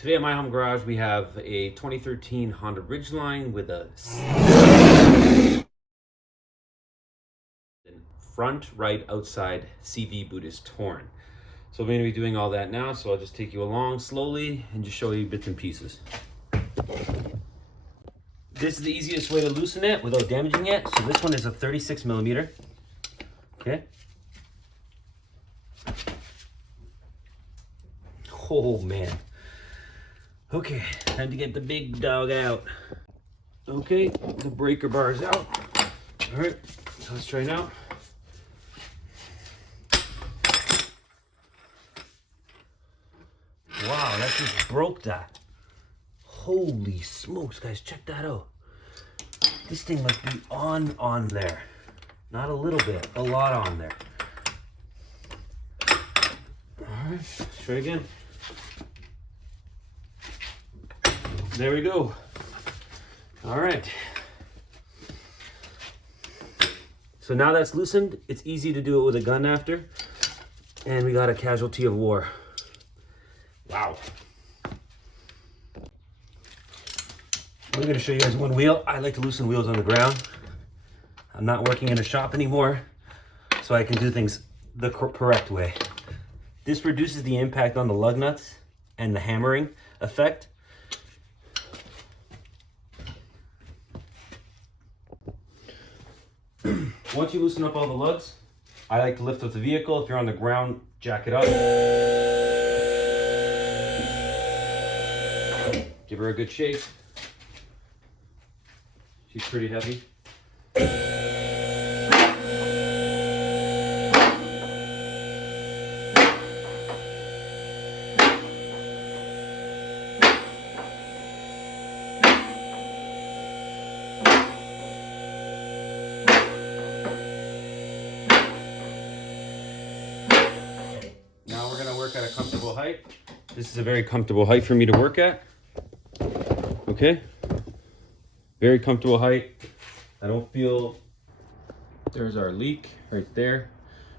Today at my home garage we have a 2013 Honda Ridgeline with a front right outside CV boot is torn. So I'm going to be doing all that now, so I'll just take you along slowly and just show you bits and pieces. This is the easiest way to loosen it without damaging it. So this one is a 36 millimeter. Okay. Oh man. Okay, time to get the big dog out. Okay, the breaker bar is out. All right, so let's try now. Wow, that just broke that. Holy smokes, guys, check that out. This thing must be on there. Not a little bit, a lot on there. All right, let's try again. There we go. All right. So now that's loosened, it's easy to do it with a gun after. And we got a casualty of war. Wow. I'm going to show you guys one wheel. I like to loosen wheels on the ground. I'm not working in a shop anymore, so I can do things the correct way. This reduces the impact on the lug nuts and the hammering effect. Once you loosen up all the lugs, I like to lift up the vehicle. If you're on the ground, jack it up. Give her a good shake. She's pretty heavy. Now we're gonna work at a comfortable height. This is a very comfortable height for me to work at. Okay? Very comfortable height. I don't feel, there's our leak right there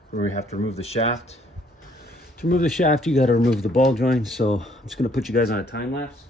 where we have to remove the shaft. To remove the shaft, you gotta remove the ball joint. So I'm just gonna put you guys on a time lapse.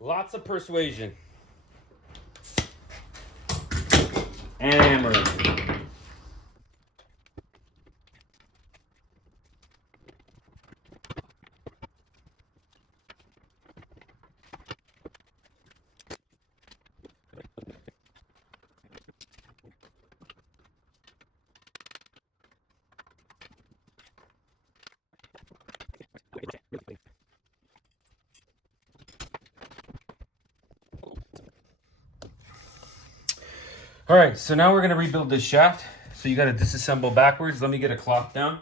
Lots of persuasion. And hammering. All right, so now we're gonna rebuild this shaft. So you gotta disassemble backwards. Let me get a cloth down.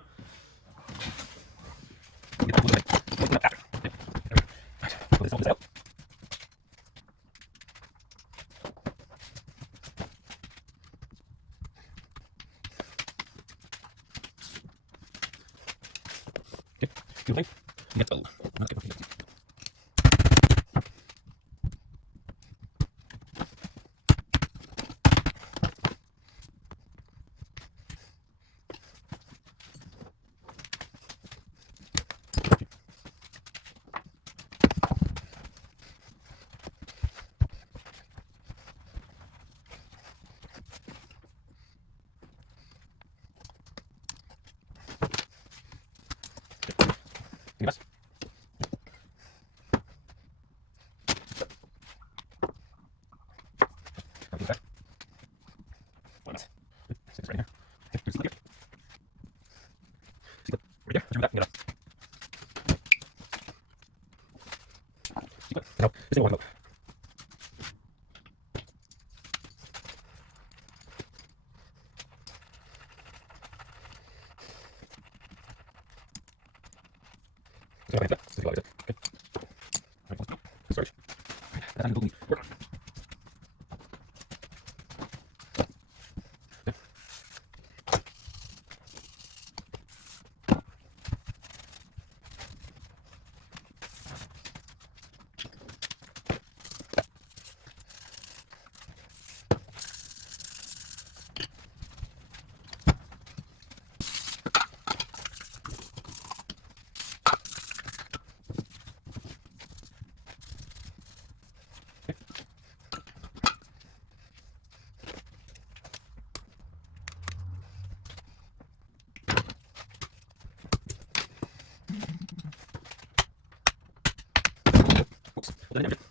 No, this ain't one. Oops.